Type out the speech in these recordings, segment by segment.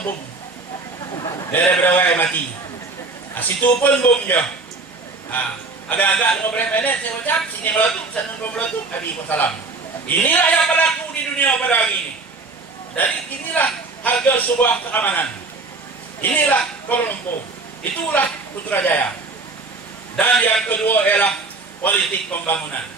bom. Daripada orang mati. Situ pun bomnya. Agak-agak 15 minit saya ucap, sini meletup, sana meletup, habis salam. Inilah yang berlaku di dunia pada hari ini. Jadi inilah harga sebuah keamanan. Inilah Kuala Lumpur. Itulah Putrajaya. Dan yang kedua ialah politik pembangunan.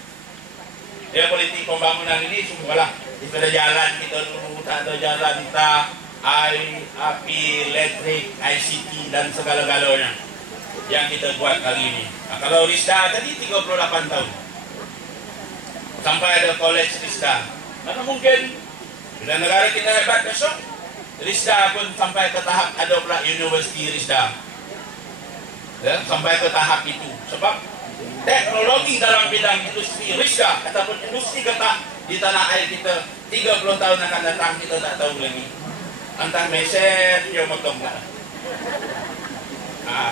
Ya, politik pembangunan ini sungguhlah daripada jalan kita dulu tak ada jalan, tak air, api, elektrik, ICT dan segala-galanya yang kita buat hari ini. Kalau Risda tadi 38 tahun sampai ada kolej Risda. Mana mungkin bila negara kita hebat besok Risda pun sampai ke tahap ada pula universiti Risda, ya, sampai ke tahap itu. Sebab teknologi dalam bidang industri Risda ataupun industri getah di tanah air kita 30 tahun akan datang kita tak tahu lagi. Antara mesin yang motong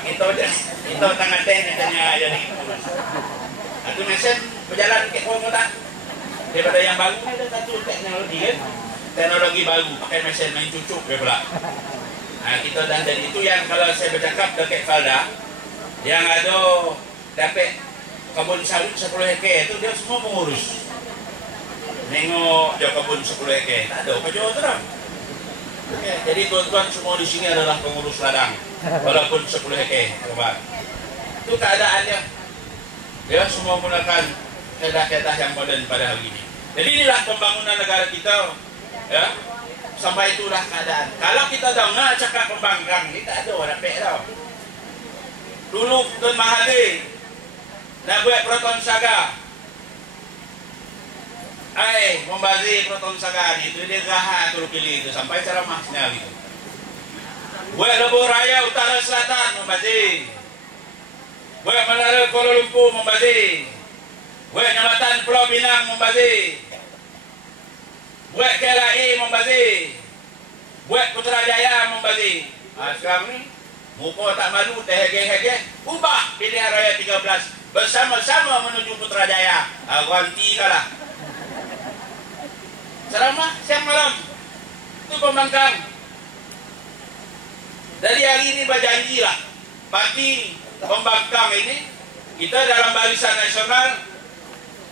kita tangan tanya jadi itu mesin berjalan ke kota daripada yang baru ada satu teknologi kan, teknologi baru pakai mesin main cucuk pula. Kita dah jadi itu yang kalau saya bercakap dekat Falda yang ada dapat kebun sawit 10 hektar itu dia semua pengurus. Nengok dia kebun 10 hektar tak ada kerja terang. Jadi tuan-tuan semua di sini adalah pengurus ladang walaupun 10 hektar. Itu keadaannya. Dia semua menggunakan kedah-kedah yang modern pada hari ini. Jadi inilah pembangunan negara kita, ya. Sampai itulah keadaan. Kalau kita dengar cakap pembangkang ini tak ada orang dapat tau. Dulu Tun Mahathir nak buat Proton Saga. Membazir Proton Saga itu dia gahat turut pilih itu sampai ceramah senyal itu. Buat Lebuh Raya Utara Selatan membazir. Buat Menara Kuala Lumpur membazir. Buat Jambatan Pulau Pinang membazir. Buat KLIA membazir. Buat Putrajaya membazir. Sekarang ni muka tak malu, terhege-hege, ubah pilihan raya 13 bersama-sama menuju Putrajaya. Ganti kalah. Ceramah siang malam itu pembangkang. Dari hari ini berjanjilah parti pembangkang ini kita dalam barisan nasional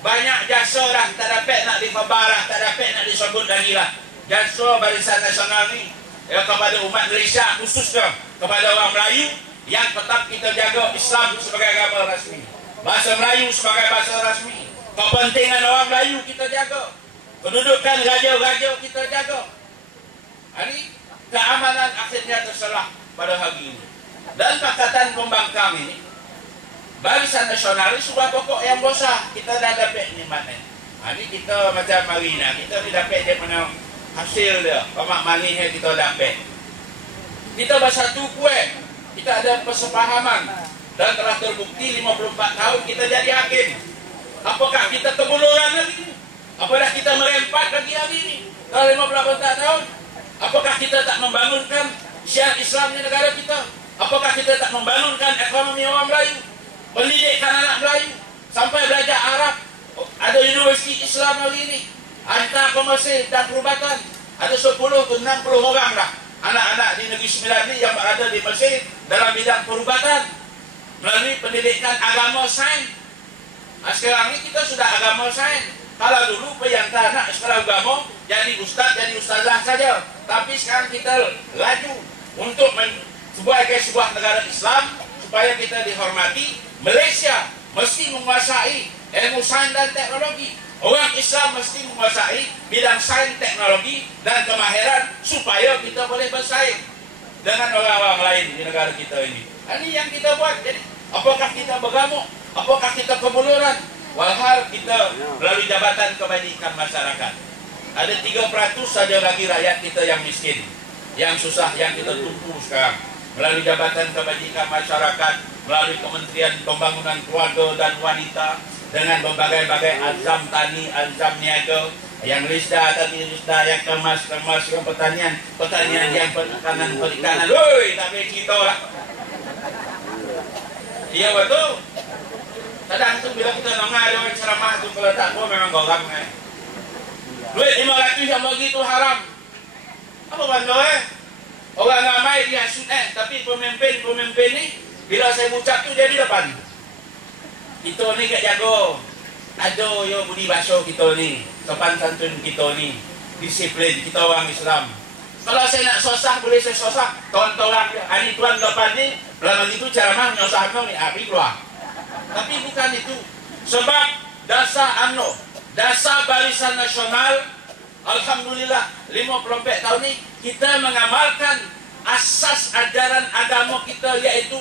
banyak jasa dah tak dapat nak dikhabar, tak dapat nak disebut lagi lah. Jasa barisan nasional ni ya, kepada umat Malaysia khususnya kepada orang Melayu yang tetap kita jaga Islam sebagai agama rasmi, bahasa Melayu sebagai bahasa rasmi, kepentingan orang Melayu kita jaga, kedudukan raja-raja kita jaga. Ini keamanan akhirnya terserah pada hari ini. Dan Pakatan Pembangkang ini barisan nasional ini sebuah pokok yang besar. Kita dah dapat nikmatnya. Ini kita macam Marina, kita ni dapat dia punya hasil dia, pamak manis yang kita dapat. Kita bersatu kuat, kita ada persepahaman dan telah terbukti 54 tahun kita jadi hakim. Apakah kita kebuluran lagi? Apakah kita merempat lagi hari ini? Dalam 54 tahun, apakah kita tak membangunkan syiar Islam di negara kita? Apakah kita tak membangunkan ekonomi orang Melayu? Pendidikan anak Melayu sampai belajar Arab. Ada universiti Islam hari ini, hantar ke Mesir dan perubatan. Ada 10 ke 60 orang dah anak-anak di Negeri Sembilan ni yang berada di Mesir dalam bidang perubatan melalui pendidikan agama sains. Sekarang ni kita sudah agama sains. Kalau dulu perintah anak sekolah agama jadi ustaz, jadi ustazah saja. Tapi sekarang kita laju untuk sebagai sebuah negara Islam supaya kita dihormati. Malaysia mesti menguasai ilmu sains dan teknologi. Orang Islam mesti menguasai bidang sains, teknologi dan kemahiran supaya kita boleh bersaing dengan orang-orang lain di negara kita ini. Ini yang kita buat. Jadi, apakah kita bergamuk? Apakah kita kebuluran? Walhal kita melalui Jabatan Kebajikan Masyarakat. Ada 3% saja lagi rakyat kita yang miskin, yang susah, yang kita tumpu sekarang. Melalui Jabatan Kebajikan Masyarakat, melalui Kementerian Pembangunan Keluarga dan Wanita, dengan berbagai-bagai azam tani, azam niaga, yang Risda tadi, Risda yang kemas yang pertanian yang perikanan. Woi, tak boleh cerita lah. Iya betul. Kadang tu bila kita dengar ada orang ceramah tu, kalau tak tahu memang gorang. Duit 500 yang bagi tu haram. Apa benda ramai dihasut tapi pemimpin ni bila saya ucap tu dia di depan. Kita ni kat jago. Ada yo budi bahasa kita ni, sopan santun kita ni, disiplin kita orang Islam. Kalau saya nak sosah boleh saya sosah. Tuan-tuan hari tuan depan ni, dalam itu ceramah nyosah ni api keluar. Tapi bukan itu. Sebab dasar UMNO, dasar Barisan Nasional, alhamdulillah 54 tahun ni kita mengamalkan asas ajaran agama kita, iaitu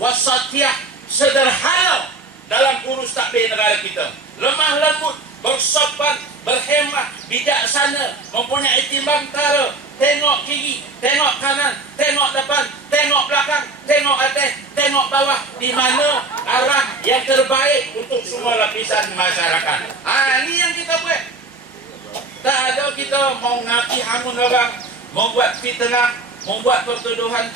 wasatiyah, sederhana dalam urus takbir negara kita. Lemah lembut, bersopan, berhemah, bijaksana, mempunyai timbang tara, tengok kiri, tengok kanan, tengok depan, tengok belakang, tengok atas, tengok bawah, di mana arah yang terbaik untuk semua lapisan masyarakat. Ini yang kita buat. Tak ada kita mau ngaki hamun orang, mau buat fitnah, mau buat pertuduhan.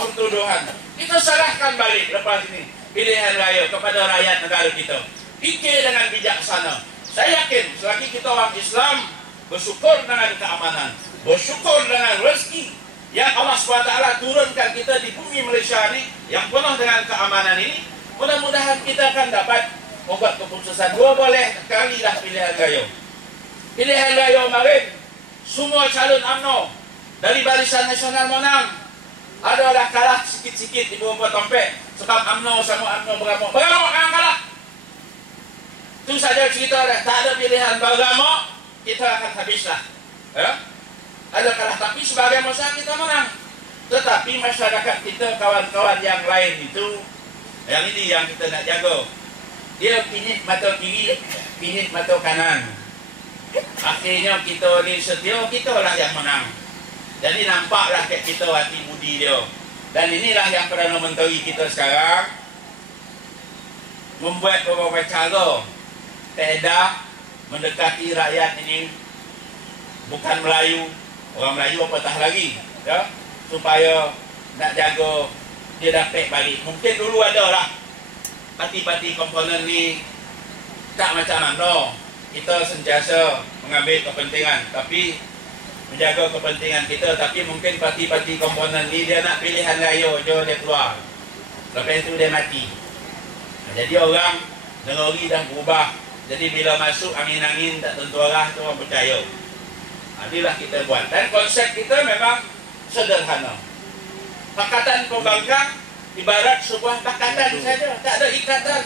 Kita salahkan balik lepas ini pilihan raya kepada rakyat negara kita. Fikir dengan bijaksana. Saya yakin selagi kita orang Islam bersyukur dengan keamanan, bersyukur dengan rezeki yang Allah SWT turunkan kita di bumi Malaysia ini yang penuh dengan keamanan ini, mudah-mudahan kita akan dapat membuat keputusan. Boleh kalilah pilihan raya. Pilihan raya kemarin semua calon UMNO dari Barisan Nasional menang. Adalah kalah sikit-sikit di bawah tompek. Sebab UMNO sama UMNO beramuk yang kalah. Itu saja cerita dah. Tak ada pilihan bergamuk, kita akan habislah. Ada kalah, tapi sebagai masa kita menang. Tetapi masyarakat kita, kawan-kawan yang lain itu, yang ini yang kita nak jaga. Dia pinit mata kiri, pinit mata kanan. Akhirnya kita ni setia, kita lah yang menang. Jadi nampaklah kat kita hati budi dia. Dan inilah yang Perdana Menteri kita sekarang membuat beberapa cara kaedah mendekati rakyat ini. Bukan Melayu, orang Melayu apatah lagi, ya, supaya nak jaga dia dapat balik. Mungkin dulu ada lah parti-parti komponen ni tak macam mana. Kita sentiasa mengambil kepentingan, tapi menjaga kepentingan kita. Tapi mungkin parti-parti komponen ni dia nak pilihan raya je dia keluar, lepas itu dia mati. Jadi orang negeri dah berubah. Jadi bila masuk angin-angin tak tentu arah tu orang percaya. Inilah kita buat. Dan konsep kita memang sederhana. Pakatan Pembangkang ibarat sebuah pakatan saja, tak ada ikatan,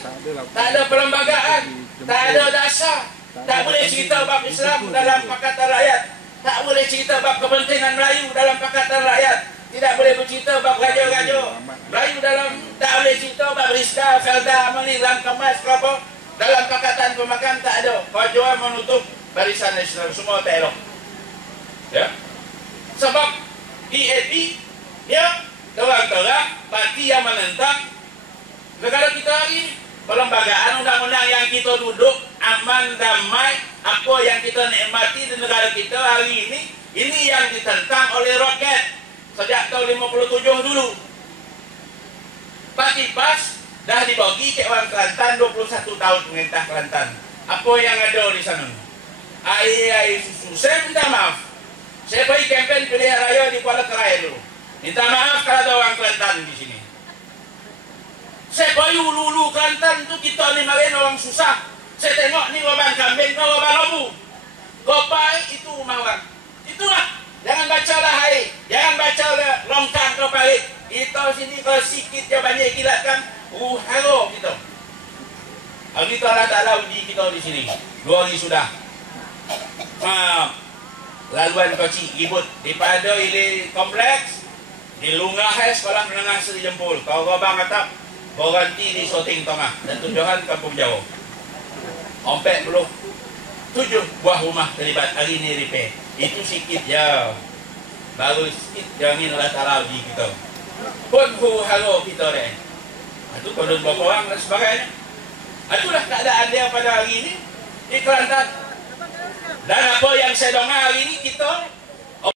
tak ada perlembagaan, tak ada dasar. Tak boleh cerita bab Islam dalam Pakatan Rakyat, tak boleh cerita bab kepentingan Melayu dalam Pakatan Rakyat, tidak boleh bercerita bab raja-raja Melayu dalam, tak boleh cerita bab Rizka, Felda, Amani, Ram Kemas, apa dalam Pakatan Pembangkang. Tak ada. Kau menutup Barisan Nasional, semua tak elok. Ya. Sebab DAP dia terang-terang parti yang menentang negara kita hari ini. Perlembagaan undang-undang yang kita duduk aman, damai, apa yang kita nikmati di negara kita hari ini yang ditentang oleh rakyat sejak tahun 57 dulu. Parti PAS dah dibagi ke orang Kelantan 21 tahun pemerintah Kelantan. Apa yang ada di sana? Air susu. Saya minta maaf. Saya pergi kempen pilihan raya di Kuala Kerai dulu. Minta maaf kalau ada orang Kelantan di sini. Saya pergi ulu-ulu Kelantan tu, kita ni marin orang susah. Saya tengok ni roban kambing, roban lembu. Gopai itu rumah orang. Itulah. Jangan baca lah air. Jangan baca lah longkang ke parit. Kita sini kalau sikit je banyak kilatkan. Haro kita. Hari tu Allah Ta'ala uji kita di sini. 2 hari sudah. Laluan kecil ribut. Daripada ini kompleks, di Lunggah sekolah menengah Seri Jempol. Kau robang atap, berhenti di Soting Tengah dan tujuan Kampung Jawa. 47 buah rumah terlibat hari ini repair. Itu sikit je. Baru sikit jamin Allah Ta'ala uji kita. Pun haro kita deh. Itu kodon berapa orang dan sebagainya. Itulah keadaan dia pada hari ini di Kelantan. Dan apa yang saya dengar hari ini, kita